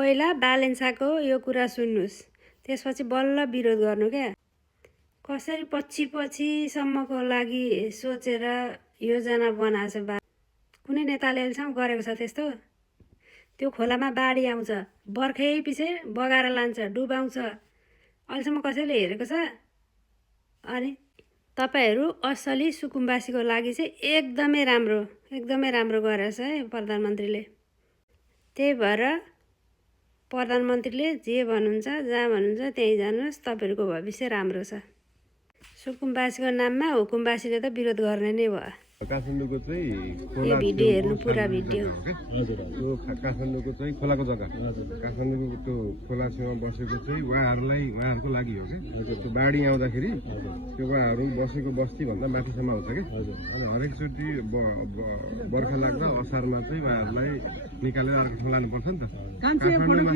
पहिला बालेन्साको यो कुरा सुन्नुस्, त्यसपछि बल्ल विरोध गर्नु क्या। कसरी पछिसम्मको लागि सोचेर योजना बनाएको छ कुनै नेताले अहिलेसम्म गरेको छ त्यस्तो? त्यो खोलामा बाढी आउँछ, बर्खै पछि बगाएर लान्छ, डुबाउँछ, अहिलेसम्म कसैले हेरेको छ? अनि तपाईहरू असली सुकुम्बासीको लागि चाहिँ एकदमै राम्रो गरेछ है प्रधानमन्त्रीले। त्यही भएर प्रधानमन्त्रीले जे भन्नुहुन्छ, जहाँ भन्नुहुन्छ त्यहीँ जानुहोस्, तपाईँहरूको भविष्य राम्रो छ। सुकुम्बासीको नाममा हुकुमबासीले त विरोध गर्ने नै भयो। काठमाडौँको चाहिँ यो भिडियो हेर्नु, पुरा भिडियो। त्यो काठमाडौँको चाहिँ खोलाको जग्गा, काठमाडौँको त्यो खोला छेउमा बसेको चाहिँ उहाँहरूको लागि हो क्या। त्यो बाढी आउँदाखेरि त्यो उहाँहरू बसेको बस्ती भन्दा माथिसम्म आउँछ क्या। अनि हरेकचोटि बर्खा लाग्दा असारमा चाहिँ उहाँहरूलाई निकालेर अर्को ठाउँ लानुपर्छ नि त। काठमाडौँमा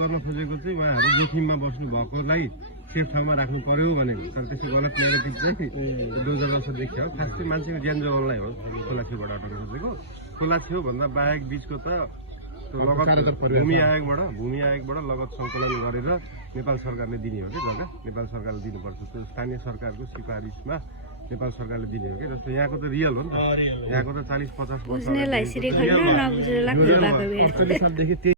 गर्न खोजेको चाहिँ उहाँहरू जोखिममा बस्नु भएकोलाई सेफ ठाउँमा राख्नु पर्यो भनेको। तर त्यसको गलत नेगेटिभ चाहिँ डोजर जस्तो देखियो। खास चाहिँ मान्छेको ज्यान जोगाउनलाई हो खोला छेउबाट हटाउन खोजेको। खोला छेउ भन्दा बाहेक बिचको त भूमि आयोगबाट लगत सङ्कलन गरेर नेपाल सरकारले दिने हो कि जग्गा, नेपाल सरकारले दिनुपर्छ। त्यो स्थानीय सरकारको सिफारिसमा नेपाल सरकारले दिने हो कि। जस्तो यहाँको त रियल हो नि त, यहाँको त 40-50 वर्ष